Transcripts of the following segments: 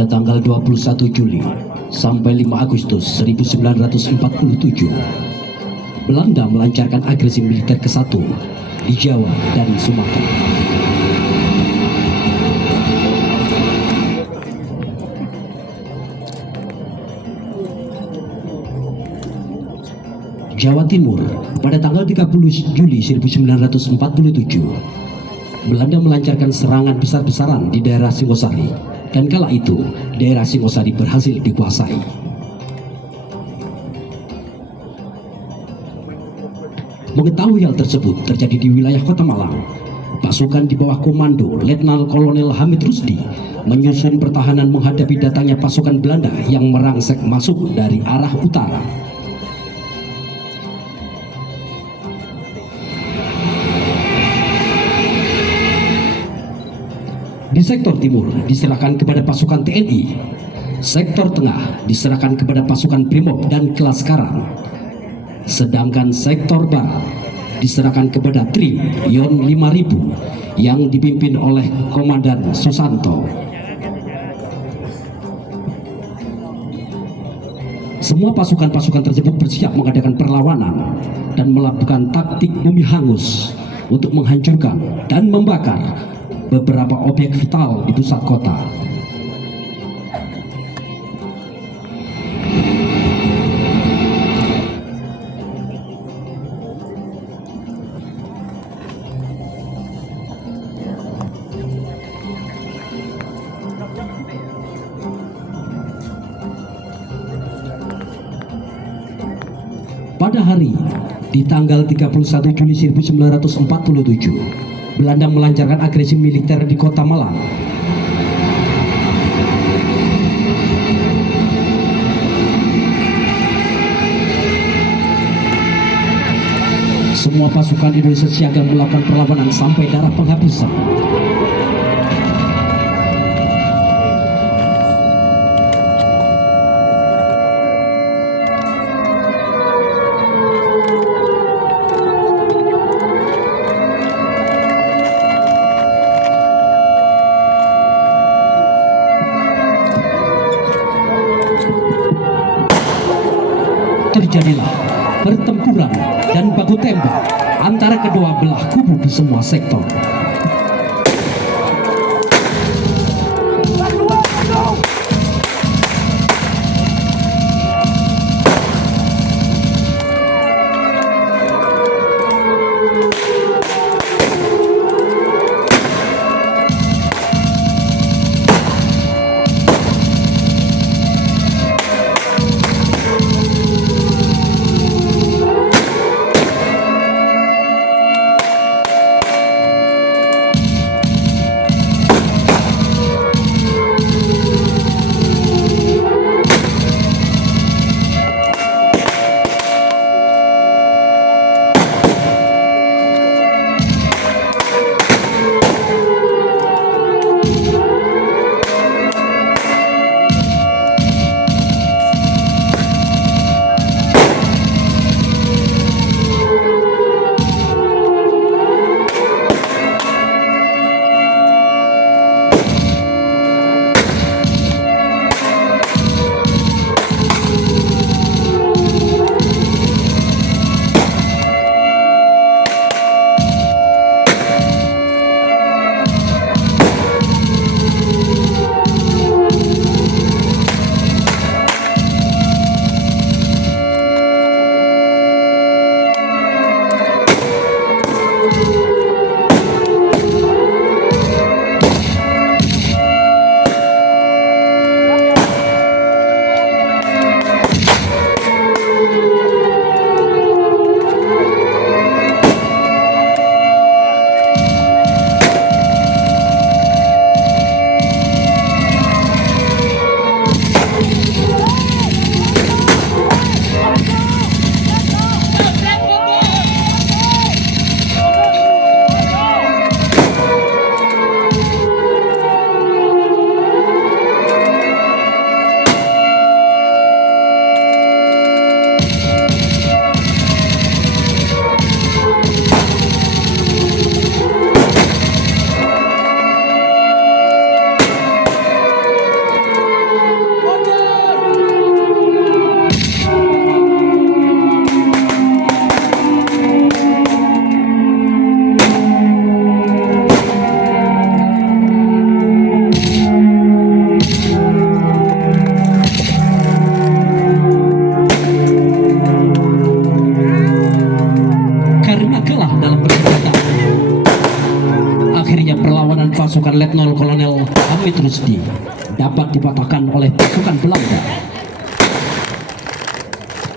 pada tanggal 21 Juli sampai 5 Agustus 1947, Belanda melancarkan agresi militer ke-1 di Jawa dan Sumatera. Jawa Timur, pada tanggal 30 Juli 1947, Belanda melancarkan serangan besar-besaran di daerah Singosari, dan kala itu daerah Singosari berhasil dikuasai. Mengetahui hal tersebut terjadi di wilayah Kota Malang, pasukan di bawah komando Letnan Kolonel Hamid Rusdi menyusun pertahanan menghadapi datangnya pasukan Belanda yang merangsek masuk dari arah utara. Di sektor timur diserahkan kepada pasukan TNI, sektor tengah diserahkan kepada pasukan Brimob dan Kelaskarang, sedangkan sektor barat diserahkan kepada Trim Yon 5000 yang dipimpin oleh Komandan Susanto. Semua pasukan-pasukan tersebut bersiap mengadakan perlawanan dan melakukan taktik bumi hangus untuk menghancurkan dan membakar beberapa objek vital di pusat kota. Pada hari di tanggal 31 Juli 1947, Belanda melancarkan agresi militer di Kota Malang. Semua pasukan Indonesia siaga melakukan perlawanan sampai darah penghabisan. Terjadilah pertempuran dan baku tembak antara kedua belah kubu di semua sektor. pasukan Letnan Kolonel Hamid Rusdi dapat dipatahkan oleh pasukan Belanda.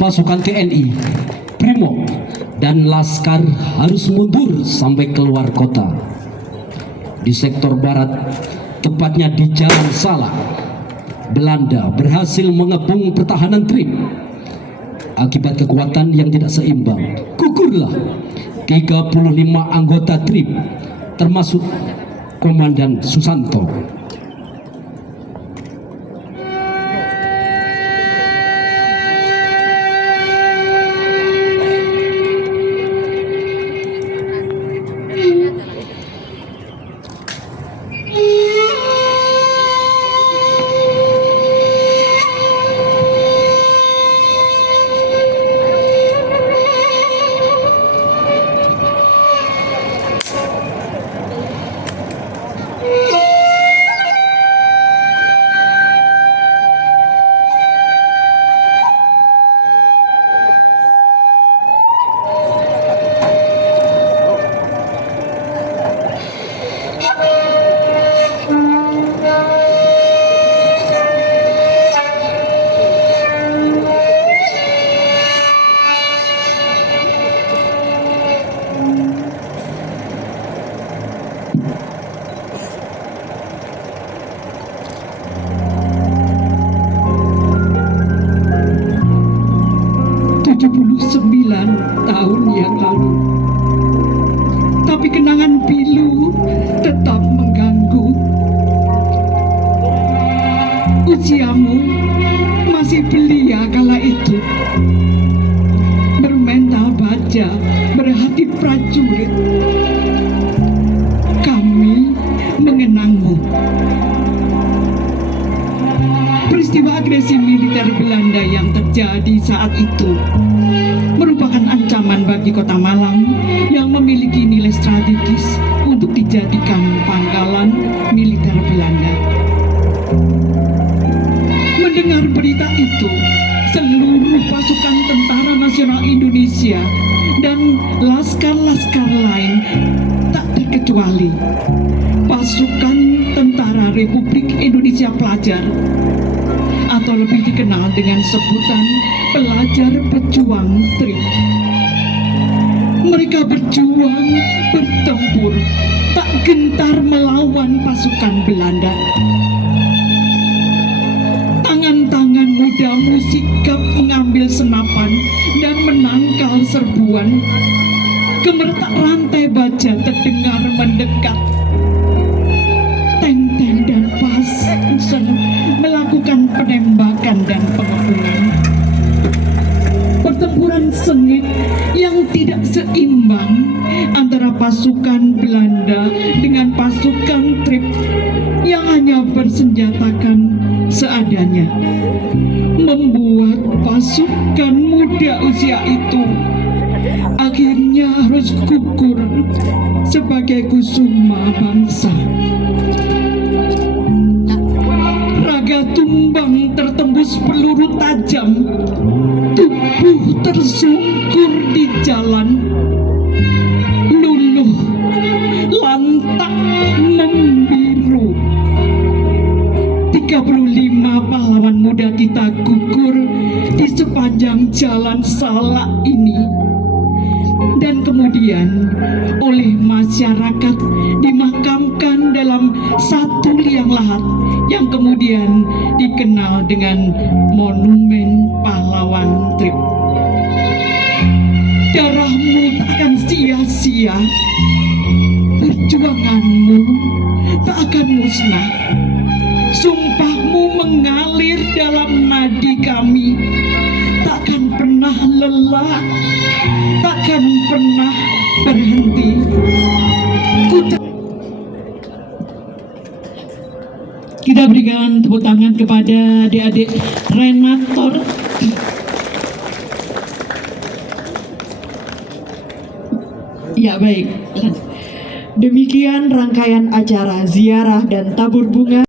Pasukan TNI, Brimob, dan Laskar harus mundur sampai keluar kota. Di sektor barat, tepatnya di Jalan Salak, Belanda berhasil mengepung pertahanan Trip. Akibat kekuatan yang tidak seimbang, gugurlah 35 anggota Trip, termasuk Komandan Susanto. Tahun yang lalu, tapi kenangan pilu tetap mengganggu. Usiamu masih belia kala itu, bermental baja, berhati prajurit. Kami mengenangmu. Peristiwa agresi militer Belanda yang terjadi saat itu merupakan ancaman bagi kota Malang yang memiliki nilai strategis untuk dijadikan pangkalan militer Belanda. Mendengar berita itu, seluruh pasukan Tentara Nasional Indonesia dan laskar-laskar lain tak terkecuali pasukan Tentara Republik Indonesia Pelajar, atau lebih dikenal dengan sebutan pelajar pejuang Trip. Mereka berjuang, bertempur, tak gentar melawan pasukan Belanda. Tangan-tangan mudamu sigap mengambil senapan dan menangkal serbuan. Gemeretak rantai baja terdengar mendekat. Tank-tank dan Panzer melakukan penembakan dan pengepungan. Pertempuran sengit yang tidak seimbang antara pasukan Belanda dengan pasukan Trip yang hanya bersenjatakan seadanya membuat pasukan muda usia itu akhirnya harus gugur sebagai kusuma bangsa. Raga tumbang tertembus peluru tajam, tubuh tersungkur di jalan, luluh lantak membiru. 35 pahlawan muda kita gugur di sepanjang Jalan Salak ini, dan kemudian oleh masyarakat dimakamkan dalam satu liang lahat yang kemudian dikenal dengan Monumen Pahlawan Trip. Darahmu tak akan sia-sia, perjuanganmu tak akan musnah, sumpahmu mengalir dalam nadi kami, takkan pernah lelah, takkan pernah berhenti. Kita berikan tepuk tangan kepada adik-adik Renator. Ya, baik. Demikian rangkaian acara ziarah dan tabur bunga